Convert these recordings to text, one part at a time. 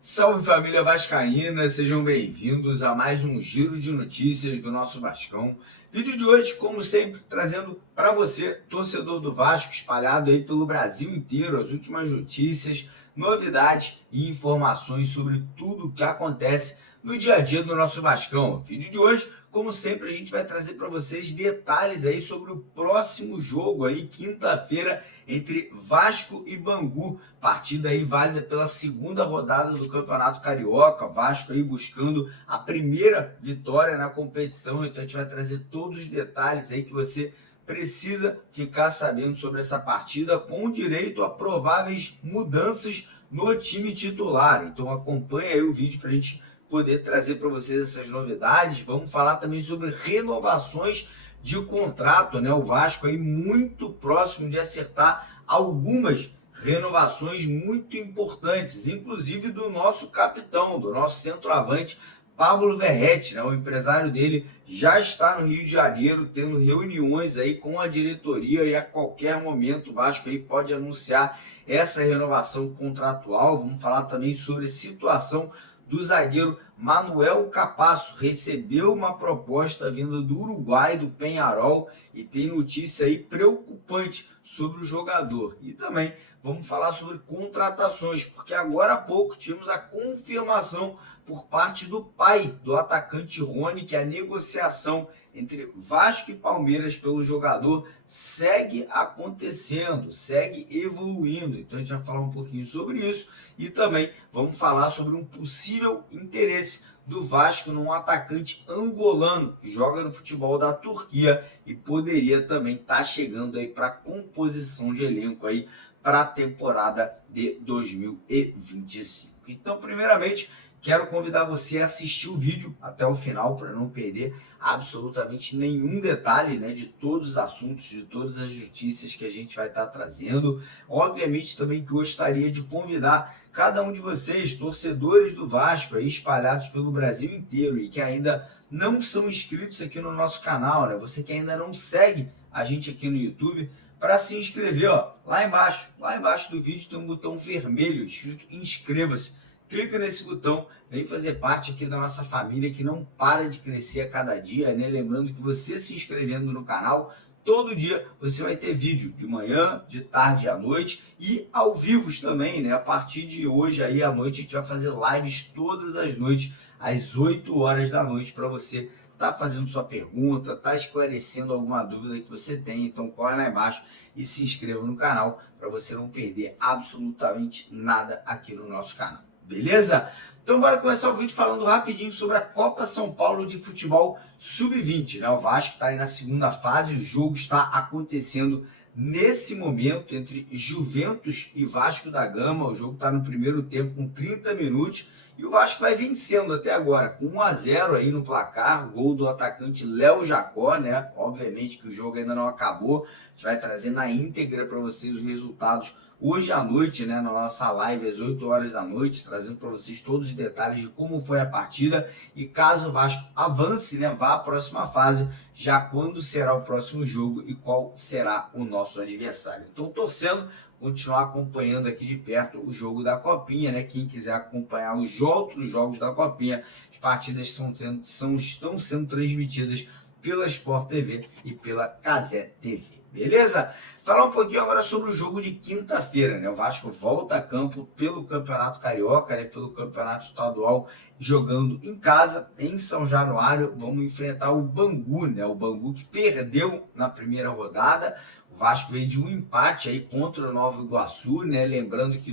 Salve família vascaína, sejam bem-vindos a mais um giro de notícias do nosso Vascão. Vídeo de hoje, como sempre, trazendo para você, torcedor do Vasco, espalhado aí pelo Brasil inteiro, as últimas notícias, novidades e informações sobre tudo o que acontece no dia a dia do nosso Vascão. Vídeo de hoje, como sempre, a gente vai trazer para vocês detalhes aí sobre o próximo jogo aí, quinta-feira, entre Vasco e Bangu. Partida aí válida pela segunda rodada do Campeonato Carioca. Vasco aí buscando a primeira vitória na competição. Então a gente vai trazer todos os detalhes aí que você precisa ficar sabendo sobre essa partida, com direito a prováveis mudanças no time titular. Então acompanha aí o vídeo para a gente poder trazer para vocês essas novidades. Vamos falar também sobre renovações de contrato, né? O Vasco aí muito próximo de acertar algumas renovações muito importantes, inclusive do nosso capitão, do nosso centroavante, Pablo Verrete, né? O empresário dele já está no Rio de Janeiro, tendo reuniões aí com a diretoria, e a qualquer momento o Vasco aí pode anunciar essa renovação contratual. Vamos falar também sobre a situação do zagueiro Manuel Capasso. Recebeu uma proposta vinda do Uruguai, do Peñarol, e tem notícia aí preocupante sobre o jogador. E também vamos falar sobre contratações, porque agora há pouco tivemos a confirmação por parte do pai do atacante Rony que a negociação entre Vasco e Palmeiras pelo jogador segue acontecendo, segue evoluindo. Então a gente vai falar um pouquinho sobre isso e também vamos falar sobre um possível interesse do Vasco num atacante angolano que joga no futebol da Turquia e poderia também estar chegando aí para a composição de elenco aí para a temporada de 2025. Então, primeiramente, quero convidar você a assistir o vídeo até o final para não perder absolutamente nenhum detalhe, né, de todos os assuntos, de todas as notícias que a gente vai estar trazendo. Obviamente também gostaria de convidar cada um de vocês, torcedores do Vasco, aí espalhados pelo Brasil inteiro e que ainda não são inscritos aqui no nosso canal, né? Você que ainda não segue a gente aqui no YouTube, para se inscrever, ó, lá embaixo do vídeo tem um botão vermelho escrito inscreva-se. Clica nesse botão, vem fazer parte aqui da nossa família que não para de crescer a cada dia, né? Lembrando que você se inscrevendo no canal, todo dia você vai ter vídeo de manhã, de tarde e à noite e ao vivo também, né? A partir de hoje aí à noite a gente vai fazer lives todas as noites, às 8 horas da noite, para você tá fazendo sua pergunta, tá esclarecendo alguma dúvida que você tem. Então corre lá embaixo e se inscreva no canal para você não perder absolutamente nada aqui no nosso canal. Beleza? Então bora começar o vídeo falando rapidinho sobre a Copa São Paulo de Futebol Sub-20, né? O Vasco está aí na segunda fase, o jogo está acontecendo nesse momento entre Juventus e Vasco da Gama. O jogo está no primeiro tempo com 30 minutos e o Vasco vai vencendo até agora com 1-0 aí no placar, gol do atacante Léo Jacó, né? Obviamente que o jogo ainda não acabou, a gente vai trazer na íntegra para vocês os resultados hoje à noite, né, na nossa live às 8 horas da noite, trazendo para vocês todos os detalhes de como foi a partida e caso o Vasco avance, né, vá à próxima fase, já quando será o próximo jogo e qual será o nosso adversário. Então, torcendo, continuar acompanhando aqui de perto o jogo da Copinha, né? Quem quiser acompanhar os outros jogos da Copinha, as partidas estão sendo transmitidas pela Sport TV e pela Cazé TV. Beleza? Falar um pouquinho agora sobre o jogo de quinta-feira, né? O Vasco volta a campo pelo Campeonato Carioca, né? Pelo Campeonato Estadual, jogando em casa, em São Januário. Vamos enfrentar o Bangu, né? O Bangu que perdeu na primeira rodada. O Vasco veio de um empate aí contra o Nova Iguaçu, né? Lembrando que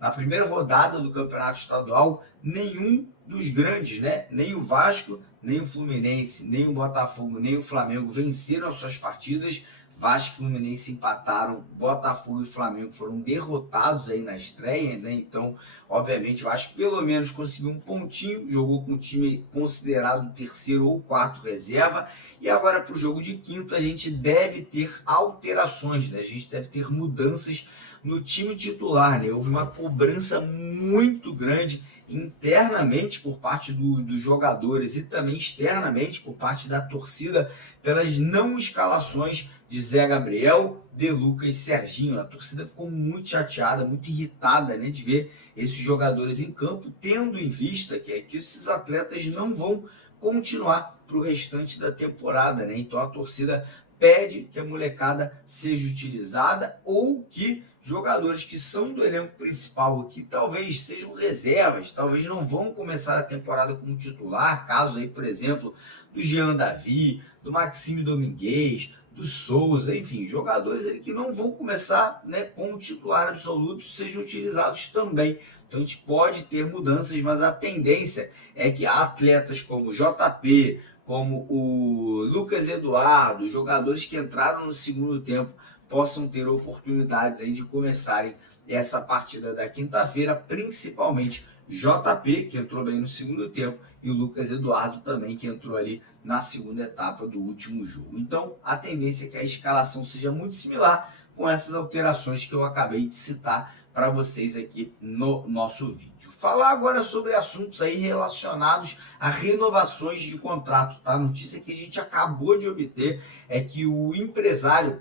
na primeira rodada do Campeonato Estadual, nenhum dos grandes, né? Nem o Vasco, nem o Fluminense, nem o Botafogo, nem o Flamengo venceram as suas partidas. Vasco e Fluminense empataram, Botafogo e Flamengo foram derrotados aí na estreia, né? Então, obviamente, o Vasco pelo menos conseguiu um pontinho, jogou com um time considerado terceiro ou quarto reserva, e agora para o jogo de quinta a gente deve ter alterações, né? A gente deve ter mudanças no time titular, né? Houve uma cobrança muito grande internamente por parte dos jogadores e também externamente por parte da torcida pelas não escalações de Zé Gabriel, De Lucas e Serginho. A torcida ficou muito chateada, muito irritada, né, de ver esses jogadores em campo, tendo em vista que esses atletas não vão continuar para o restante da temporada, né? Então a torcida pede que a molecada seja utilizada ou que jogadores que são do elenco principal, que talvez sejam reservas, talvez não vão começar a temporada como titular, caso aí, por exemplo, do Jean Davi, do Maxime Domingues, do Souza, enfim, jogadores aí que não vão começar, né, como titular absoluto, sejam utilizados também. Então a gente pode ter mudanças, mas a tendência é que atletas como JP, como o Lucas Eduardo, jogadores que entraram no segundo tempo, possam ter oportunidades aí de começarem essa partida da quinta-feira, principalmente JP, que entrou bem no segundo tempo, e o Lucas Eduardo também, que entrou ali na segunda etapa do último jogo. Então, a tendência é que a escalação seja muito similar com essas alterações que eu acabei de citar para vocês aqui no nosso vídeo. Falar agora sobre assuntos aí relacionados a renovações de contrato, tá? A notícia que a gente acabou de obter é que o empresário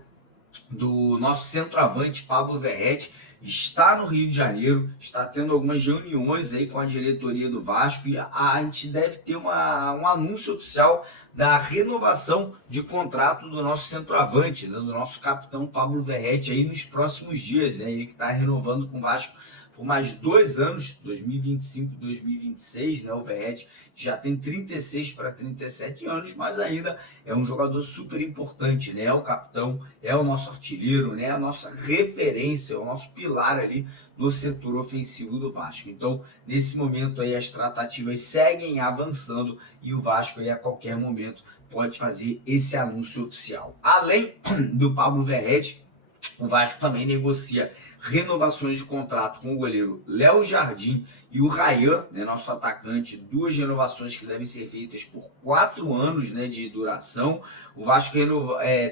do nosso centroavante, Pablo Verratti, está no Rio de Janeiro, está tendo algumas reuniões aí com a diretoria do Vasco e a gente deve ter um anúncio oficial da renovação de contrato do nosso centroavante, né, do nosso capitão Pablo Verratti aí nos próximos dias, né? Ele que está renovando com o Vasco por mais 2 anos, 2025 e 2026, né? O Verratti já tem 36 para 37 anos, mas ainda é um jogador super importante, né? É o capitão, é o nosso artilheiro, né? A nossa referência, é o nosso pilar ali no setor ofensivo do Vasco. Então, nesse momento aí, as tratativas seguem avançando e o Vasco aí a qualquer momento pode fazer esse anúncio oficial. Além do Pablo Verratti, o Vasco também negocia renovações de contrato com o goleiro Léo Jardim e o Ryan, né, nosso atacante, 2 renovações que devem ser feitas por 4 anos, né, de duração. O Vasco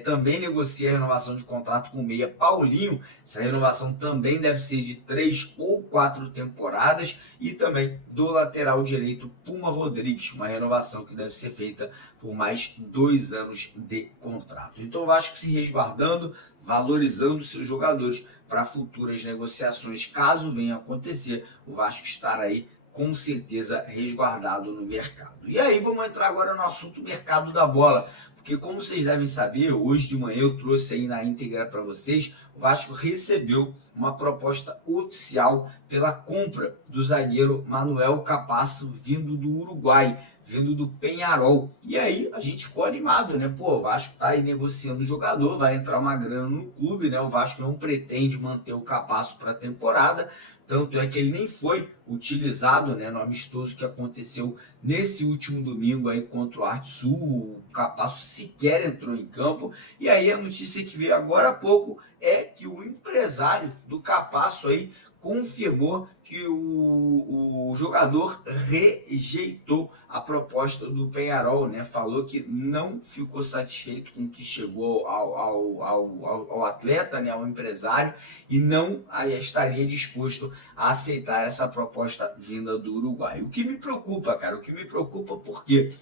também negocia a renovação de contrato com o meia Paulinho. Essa renovação também deve ser de 3 ou 4 temporadas. E também do lateral direito Puma Rodrigues, uma renovação que deve ser feita por mais 2 anos de contrato. Então o Vasco se resguardando, valorizando seus jogadores para futuras negociações, caso venha a acontecer, o Vasco estar aí com certeza resguardado no mercado. E aí vamos entrar agora no assunto mercado da bola, porque como vocês devem saber, hoje de manhã eu trouxe aí na íntegra para vocês, o Vasco recebeu uma proposta oficial pela compra do zagueiro Manuel Capasso, vindo do Uruguai, vindo do Peñarol. E aí a gente ficou animado, né? Pô, o Vasco tá aí negociando o jogador, vai entrar uma grana no clube, né? O Vasco não pretende manter o Capasso para a temporada, tanto é que ele nem foi utilizado, né, no amistoso que aconteceu nesse último domingo aí contra o Arte Sul. O Capasso sequer entrou em campo. E aí a notícia que veio agora há pouco é que o empresário do Capasso aí confirmou que o jogador rejeitou a proposta do Peñarol, né? Falou que não ficou satisfeito com o que chegou ao atleta, né? Ao empresário, e não estaria disposto a aceitar essa proposta vinda do Uruguai. O que me preocupa, cara, porque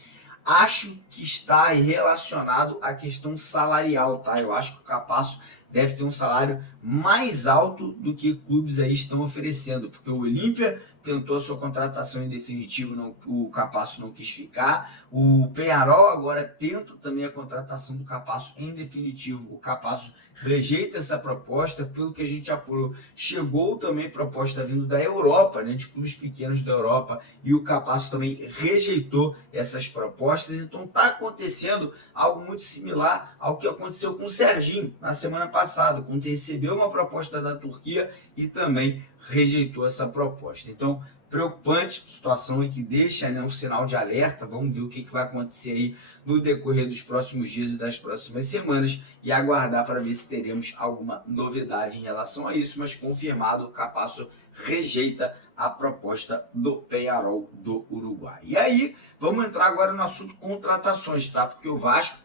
acho que está relacionado à questão salarial, tá? Eu acho que o Capasso deve ter um salário mais alto do que clubes aí estão oferecendo, porque o Olímpia tentou a sua contratação em definitivo, o Capasso não quis ficar, o Peñarol agora tenta também a contratação do Capasso em definitivo, o Capasso rejeita essa proposta, pelo que a gente apurou, chegou também proposta vindo da Europa, né, de clubes pequenos da Europa, e o Capasso também rejeitou essas propostas. Então está acontecendo algo muito similar ao que aconteceu com o Serginho na semana passada, quando recebeu uma proposta da Turquia e também rejeitou essa proposta. Então preocupante, situação em que deixa, né, um sinal de alerta. Vamos ver o que vai acontecer aí no decorrer dos próximos dias e das próximas semanas e aguardar para ver se teremos alguma novidade em relação a isso, mas confirmado, o Capasso rejeita a proposta do Peñarol do Uruguai. E aí, vamos entrar agora no assunto contratações, tá? Porque o Vasco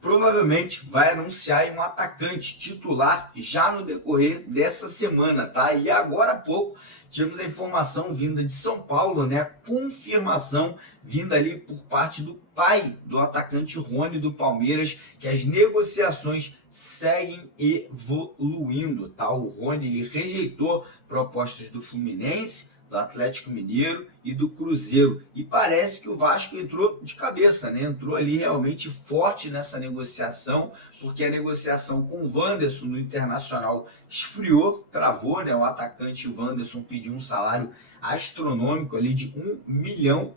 provavelmente vai anunciar um atacante titular já no decorrer dessa semana, tá? E agora há pouco tivemos a informação vinda de São Paulo, né? A confirmação vinda ali por parte do pai do atacante Rony do Palmeiras, que as negociações seguem evoluindo, tá? O Rony ele rejeitou propostas do Fluminense, do Atlético Mineiro e do Cruzeiro. E parece que o Vasco entrou de cabeça, né? Entrou ali realmente forte nessa negociação, porque a negociação com o Wanderson no Internacional esfriou, travou, né? O atacante Wanderson pediu um salário astronômico ali de R$1 milhão.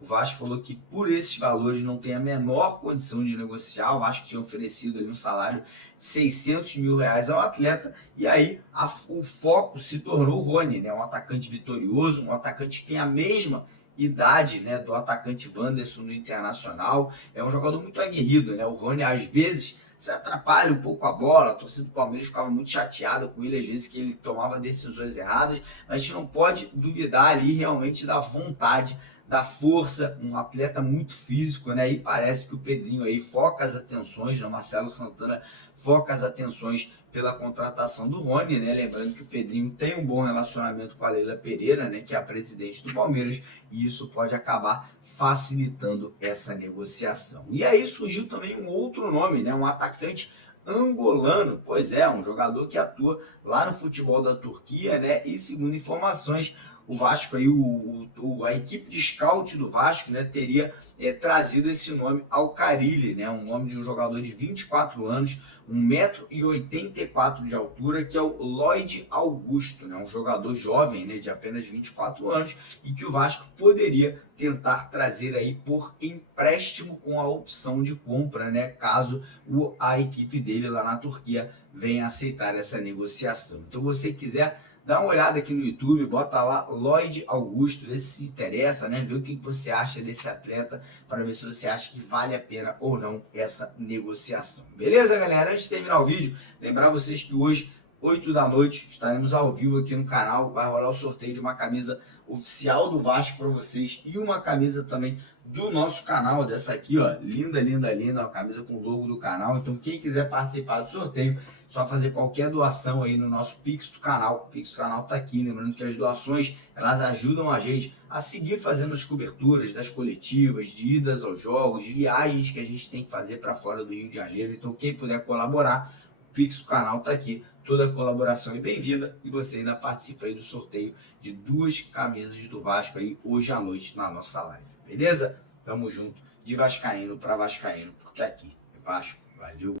O Vasco falou que por esses valores não tem a menor condição de negociar. O Vasco tinha oferecido ali um salário de R$600 mil ao atleta, e aí o foco se tornou o Rony, né? Um atacante vitorioso, um atacante que tem a mesma idade, né, do atacante Wanderson no Internacional. É um jogador muito aguerrido, né? O Rony às vezes se atrapalha um pouco a bola, a torcida do Palmeiras ficava muito chateada com ele, às vezes que ele tomava decisões erradas, mas a gente não pode duvidar ali realmente da vontade, da força, um atleta muito físico, né? E parece que o Pedrinho aí foca as atenções, né? O Marcelo Santana foca as atenções pela contratação do Rony, né? Lembrando que o Pedrinho tem um bom relacionamento com a Leila Pereira, né? Que é a presidente do Palmeiras, e isso pode acabar facilitando essa negociação. E aí surgiu também um outro nome, né? Um atacante angolano, pois é, um jogador que atua lá no futebol da Turquia, né? E segundo informações, o Vasco aí, a equipe de scout do Vasco, né, teria trazido esse nome ao Carille, né? Um nome de um jogador de 24 anos, 1,84 m de altura, que é o Lloyd Augusto, né? Um jogador jovem, né, de apenas 24 anos, e que o Vasco poderia tentar trazer aí por empréstimo com a opção de compra, né, caso a equipe dele lá na Turquia venha aceitar essa negociação. Então, você quiser, dá uma olhada aqui no YouTube, bota lá Lloyd Augusto, vê se interessa, né? Vê o que você acha desse atleta, para ver se você acha que vale a pena ou não essa negociação. Beleza, galera? Antes de terminar o vídeo, lembrar vocês que hoje, 8 da noite, estaremos ao vivo aqui no canal. Vai rolar o sorteio de uma camisa oficial do Vasco para vocês e uma camisa também do nosso canal, dessa aqui, ó, linda, linda, linda, uma camisa com o logo do canal. Então, quem quiser participar do sorteio, só fazer qualquer doação aí no nosso Pix do canal. O Pix do canal tá aqui, lembrando que as doações, elas ajudam a gente a seguir fazendo as coberturas das coletivas, de idas aos jogos, de viagens que a gente tem que fazer para fora do Rio de Janeiro. Então, quem puder colaborar, o Pix do canal tá aqui. Toda a colaboração é bem-vinda e você ainda participa aí do sorteio de 2 camisas do Vasco aí hoje à noite na nossa live. Beleza? Tamo junto, de vascaíno para vascaíno, porque aqui é Vasco. Valeu!